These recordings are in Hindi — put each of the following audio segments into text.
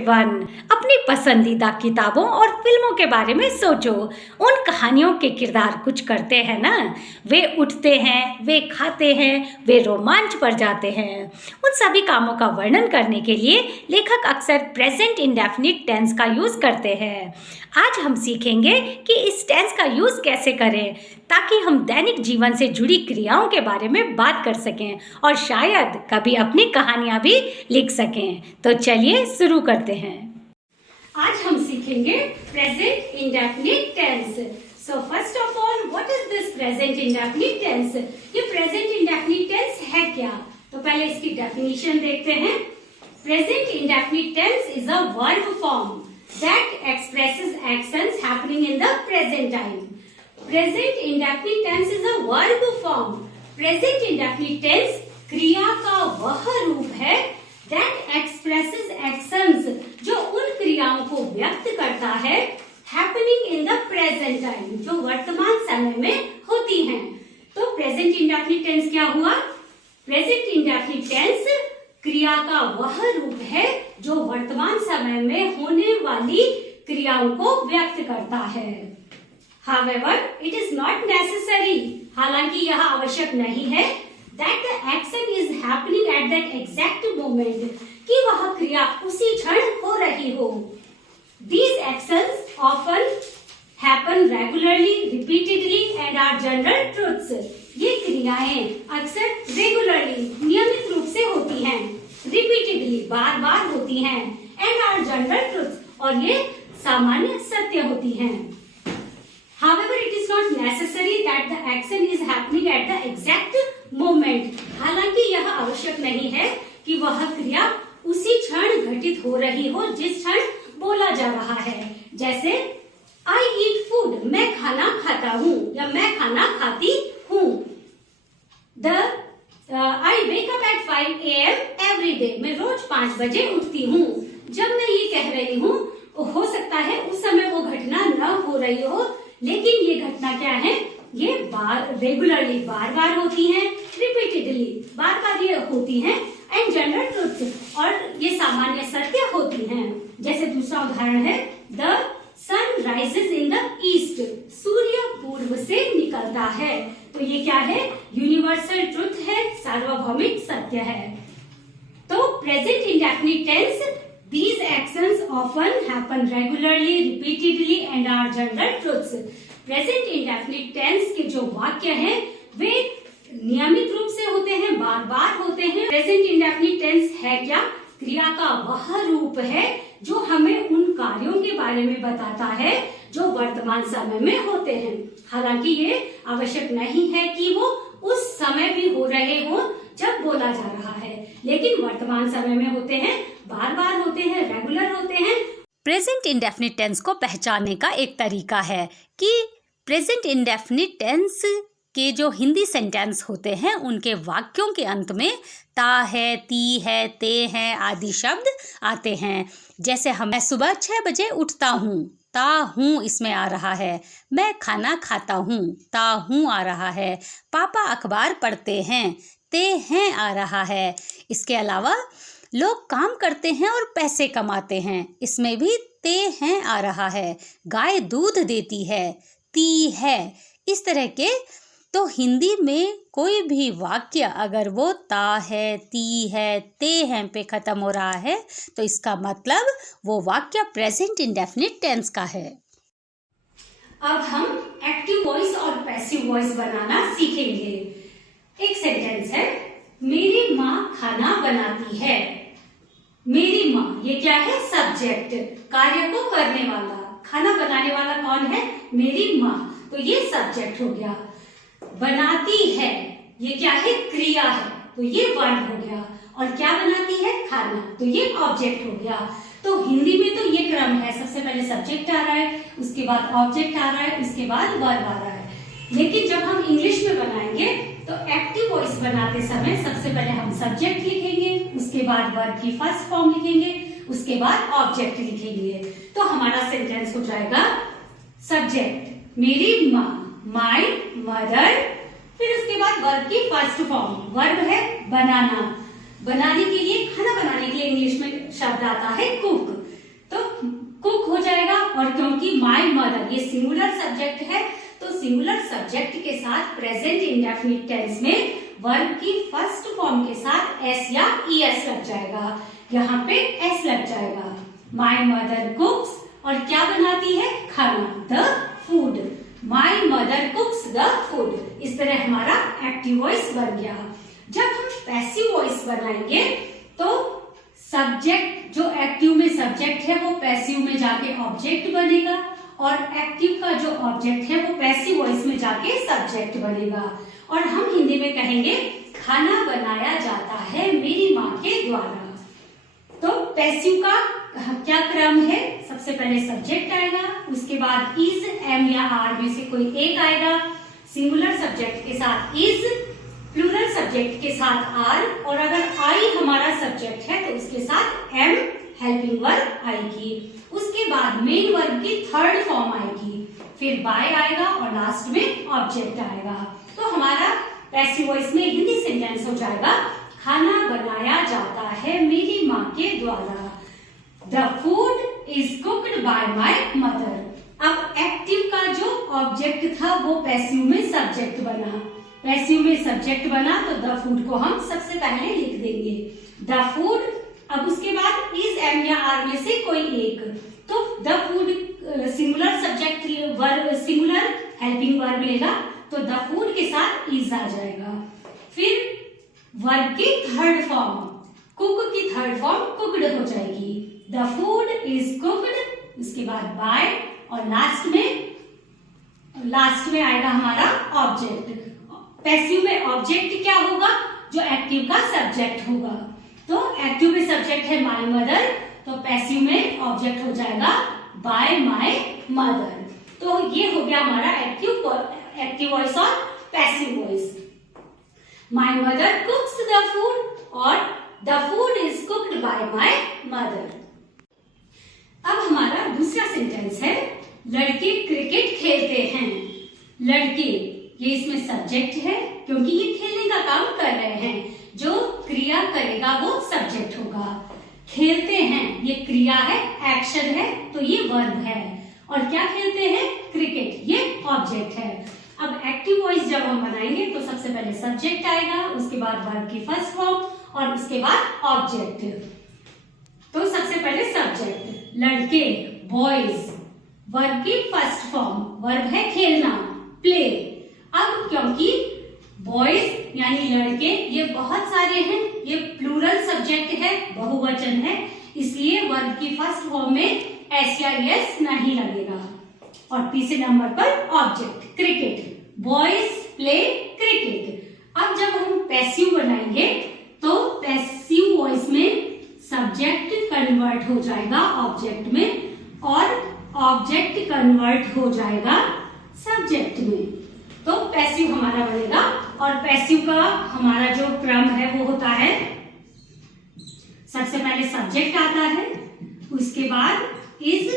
एवरीवन। अपनी पसंदीदा किताबों और फिल्मों के बारे में सोचो। उन कहानियों के किरदार कुछ करते हैं ना, वे उठते हैं, वे खाते हैं, वे रोमांच पर जाते हैं। उन सभी कामों का वर्णन करने के लिए लेखक अक्सर प्रेजेंट इंडेफिनिट टेंस का यूज करते हैं। आज हम सीखेंगे कि इस टेंस का यूज कैसे करें ताकि हम दैनिक जीवन से जुड़ी क्रियाओं के बारे में बात कर सकें और शायद कभी अपनी कहानियां भी लिख सकें। तो चलिए शुरू करते हैं। आज हम सीखेंगे present indefinite tense. So first of all, what is this present indefinite tense? ये प्रेजेंट इंडेफिनिट टेंस है क्या? तो पहले इसकी डेफिनेशन देखते हैं। Present indefinite tense is a verb form that expresses actions happening in the present time. Present indefinite tense is a verb form. Present indefinite tense क्रिया का वह रूप है that expresses actions जो उन क्रियाओं को व्यक्त करता है happening in the present time जो वर्तमान समय में होती हैं। तो present indefinite tense क्या हुआ? Present indefinite tense क्रिया का वह रूप है जो वर्तमान समय में होने वाली क्रियाओं को व्यक्त करता है। However, it is not necessary, हालांकि यह आवश्यक नहीं है that the action is happening at that exact moment, कि वह क्रिया उसी क्षण हो रही हो। These actions often happen regularly, repeatedly and are general truths. ये क्रियाएं अक्सर रेगुलरली नियमित रूप से होती हैं, रिपीटेडली बार बार होती हैं, एंड आर जनरल ट्रुथ्स और ये सामान्य सत्य होती हैं। However, it is not necessary that the action is happening at the exact moment. हालांकि यह आवश्यक नहीं है कि वह क्रिया उसी क्षण घटित हो रही हो जिस क्षण बोला जा रहा है। जैसे I eat food, मैं खाना खाता हूँ या मैं खाना खाती हूँ। I wake up at 5 AM every day. मैं रोज 5 बजे उठती हूँ। जब मैं ये कह रही हूँ, हो सकता है उस समय वो घटना न हो रही हो, लेकिन ये घटना क्या है? ये रेगुलरली बार बार होती हैं, रिपीटेडली बार बार ये होती हैं, एंड जनरल ट्रुथ और ये सामान्य सत्य होती हैं। जैसे दूसरा उदाहरण है the sun rises in the east, सूर्य पूर्व से निकलता है। तो ये क्या है? यूनिवर्सल ट्रुथ है, सार्वभौमिक सत्य है। तो present indefinite tense, these actions often happen regularly, repeatedly and are general truths. Present indefinite tense के जो वाक्य हैं वे नियमित रूप से होते हैं, बार बार होते हैं। प्रेजेंट इंडेफिनिट टेंस है क्या? क्रिया का वह रूप है जो हमें उन कार्यों के बारे में बताता है जो वर्तमान समय में होते हैं। हालांकि ये आवश्यक नहीं है कि वो उस समय भी हो रहे हो जब बोला जा रहा है, लेकिन वर्तमान समय में होते हैं, बार बार होते हैं, रेगुलर होते हैं। प्रेजेंट इंडेफिनिट टेंस को पहचानने का एक तरीका है कि प्रेजेंट इंडेफिनिट टेंस के जो हिंदी सेंटेंस होते हैं उनके वाक्यों के अंत में ता है, ती है, ते हैं आदि शब्द आते हैं। जैसे मैं सुबह 6 बजे उठता हूँ, ता हूँ इसमें आ रहा है। मैं खाना खाता हूँ, ता हूँ आ रहा है। पापा अखबार पढ़ते हैं, ते हैं आ रहा है। इसके अलावा लोग काम करते हैं और पैसे कमाते हैं, इसमें भी ते हैं आ रहा है। गाय दूध देती है, ती है। इस तरह के तो हिंदी में कोई भी वाक्य अगर वो ता है, ती है, ते हैं पे खत्म हो रहा है तो इसका मतलब वो वाक्य प्रेजेंट इंडेफिनिट टेंस का है। अब हम एक्टिव वॉइस और पैसिव वॉइस बनाना सीखेंगे। एक सेंटेंस है, मेरी माँ खाना बनाती है। मेरी माँ, ये क्या है? सब्जेक्ट, कार्य को करने वाला। खाना बनाने वाला कौन है? मेरी माँ। तो ये सब्जेक्ट हो गया। बनाती है, ये क्या है? क्रिया है, तो ये वर्ब हो गया। और क्या बनाती है? खाना, तो ये ऑब्जेक्ट हो गया। तो हिंदी में तो ये क्रम है, सबसे पहले सब्जेक्ट आ रहा है, उसके बाद ऑब्जेक्ट आ रहा है, उसके बाद वर्ब आ रहा है। लेकिन जब हम इंग्लिश में बनाएंगे तो एक्टिव वॉइस बनाते समय सबसे पहले हम सब्जेक्ट लिखेंगे, उसके बाद वर्ब की फर्स्ट फॉर्म लिखेंगे, उसके बाद ऑब्जेक्ट लिखेंगे। तो हमारा सेंटेंस हो जाएगा सब्जेक्ट मेरी माँ, माय मदर, फिर उसके बाद वर्ब की फर्स्ट फॉर्म, वर्ब है बनाना। बनाने के लिए, खाना बनाने के लिए इंग्लिश में शब्द आता है कुक। क्योंकि माय मदर ये सिंगुलर सब्जेक्ट है, तो सिंगुलर सब्जेक्ट के साथ प्रेजेंट इंडेफिनिट टेंस में वर्ब की फर्स्ट फॉर्म के साथ एस या ईएस लग जाएगा। यहाँ पे एस लग जाएगा। माय मदर कुक्स, और क्या बनाती है? खाना, the food. My mother cooks the food. इस तरह हमारा एक्टिव वॉइस बन गया। जब हम पैसिव वॉइस बनाएंगे तो सब्जेक्ट, जो एक्टिव में सब्जेक्ट है वो पैसिव में जाके ऑब्जेक्ट बनेगा, और एक्टिव का जो ऑब्जेक्ट है वो पैसिव वॉइस में जाके सब्जेक्ट बनेगा। और हम हिंदी में कहेंगे खाना बनाया जाता है मेरी माँ के द्वारा। तो पैसिव का क्या क्रम है? सबसे पहले सब्जेक्ट आएगा, उसके बाद इज, एम या आर में से कोई एक आएगा, सिंगुलर सब्जेक्ट के साथ इज, प्लूरल सब्जेक्ट के साथ आर, और अगर आई हमारा सब्जेक्ट है तो उसके साथ एम हेल्पिंग वर्ब आएगी। उसके बाद मेन वर्ब की थर्ड फॉर्म आएगी, फिर बाय आएगा और लास्ट में ऑब्जेक्ट आएगा। तो हमारा पैसिव वॉइस में हिंदी सेंटेंस हो जाएगा खाना बनाया जाता है मेरी माँ के द्वारा। The food is cooked by my mother. अब एक्टिव का जो ऑब्जेक्ट था वो पैसिव में सब्जेक्ट बना, पैसिव में सब्जेक्ट बना तो द फूड को हम सबसे पहले लिख देंगे द फूड। अब उसके बाद इज, एम या आर में से कोई एक, तो the food singular subject verb, singular helping verb लेगा तो द फूड के साथ इज आ जाएगा। फिर वर्ब की थर्ड फॉर्म, कुक की थर्ड फॉर्म कुकड हो जाएगी। द फूड इज कुकड, उसके बाद बाय, और लास्ट में आएगा हमारा ऑब्जेक्ट। पैसिव में ऑब्जेक्ट क्या होगा? जो एक्टिव का सब्जेक्ट होगा। तो एक्टिव में सब्जेक्ट है माय मदर, तो पैसिव में ऑब्जेक्ट हो जाएगा बाय माय मदर। तो ये हो गया हमारा एक्टिव वॉइस और passive voice. My mother cooks the food और the food is cooked by my mother. अब हमारा दूसरा सेंटेंस है लड़के क्रिकेट खेलते हैं। लड़के, ये इसमें सब्जेक्ट है क्योंकि ये खेलने का काम कर रहे हैं, जो क्रिया करेगा वो सब्जेक्ट होगा। खेलते हैं ये क्रिया है, एक्शन है, तो ये वर्ब है। और क्या खेलते हैं? क्रिकेट, ये ऑब्जेक्ट है। अब एक्टिव वॉइस जब हम बनाएंगे तो सबसे पहले सब्जेक्ट आएगा, उसके बाद वर्ब की फर्स्ट फॉर्म और उसके बाद ऑब्जेक्ट। तो सबसे पहले सब्जेक्ट लड़के, बॉयज, वर्ब की फर्स्ट फॉर्म, वर्ब है खेलना, प्ले। अब क्योंकि बॉयज यानी लड़के ये बहुत सारे हैं, ये प्लूरल सब्जेक्ट है, बहुवचन है, इसलिए वर्ब की फर्स्ट फॉर्म में एस या एस नहीं लगेगा। और तीसरे नंबर पर object cricket, boys play cricket. अब जब हम पैसिव बनाएंगे तो पैसिव वॉइस में सब्जेक्ट कन्वर्ट हो जाएगा ऑब्जेक्ट में और ऑब्जेक्ट कन्वर्ट हो जाएगा सब्जेक्ट में, तो पैसिव हमारा बनेगा। और पैसिव का हमारा जो क्रम है वो होता है सबसे पहले सब्जेक्ट आता है, उसके बाद इज,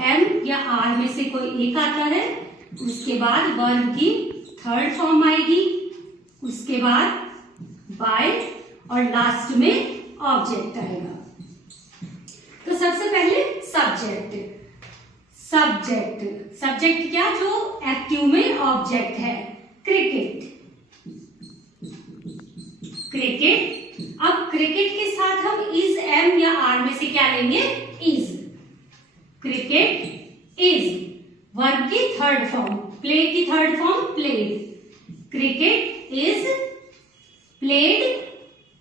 एम या आर में से कोई एक आता है, उसके बाद वर्ब की थर्ड फॉर्म आएगी, उसके बाद बाय और लास्ट में ऑब्जेक्ट आएगा। तो सबसे पहले सब्जेक्ट। सब्जेक्ट क्या? जो एक्टिव में ऑब्जेक्ट है, क्रिकेट। अब क्रिकेट के साथ हम इज, एम या आर में से क्या लेंगे? इज। क्रिकेट इज, वर्ब की थर्ड फॉर्म, प्ले की third form played. Cricket is played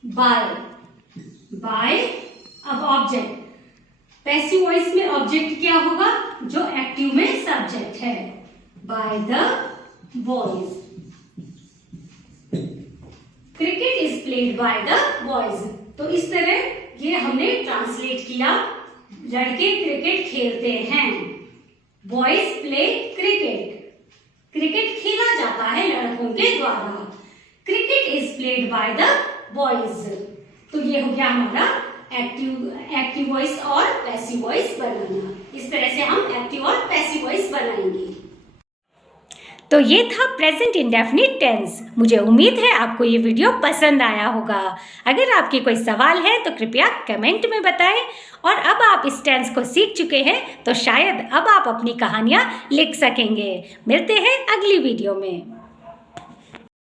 by. अब ऑब्जेक्ट, पैसिव वॉइस में ऑब्जेक्ट क्या होगा? जो एक्टिव में सब्जेक्ट है, by the boys. Cricket is played by the boys. तो इस तरह ये हमने ट्रांसलेट किया, लड़के क्रिकेट खेलते हैं, बॉयज प्ले क्रिकेट। क्रिकेट खेला जाता है लड़कों के द्वारा, cricket is played by the boys. तो ये हो गया हमारा एक्टिव वॉइस और पैसिव वॉइस बनाना। इस तरह से हम एक्टिव और पैसिव वॉइस बनाएंगे। तो ये था प्रेजेंट इंडेफिनिट टेंस। मुझे उम्मीद है आपको ये वीडियो पसंद आया होगा। अगर आपकी कोई सवाल है तो कृपया कमेंट में बताएं। और अब आप इस टेंस को सीख चुके हैं तो शायद अब आप अपनी कहानियाँ लिख सकेंगे। मिलते हैं अगली वीडियो में।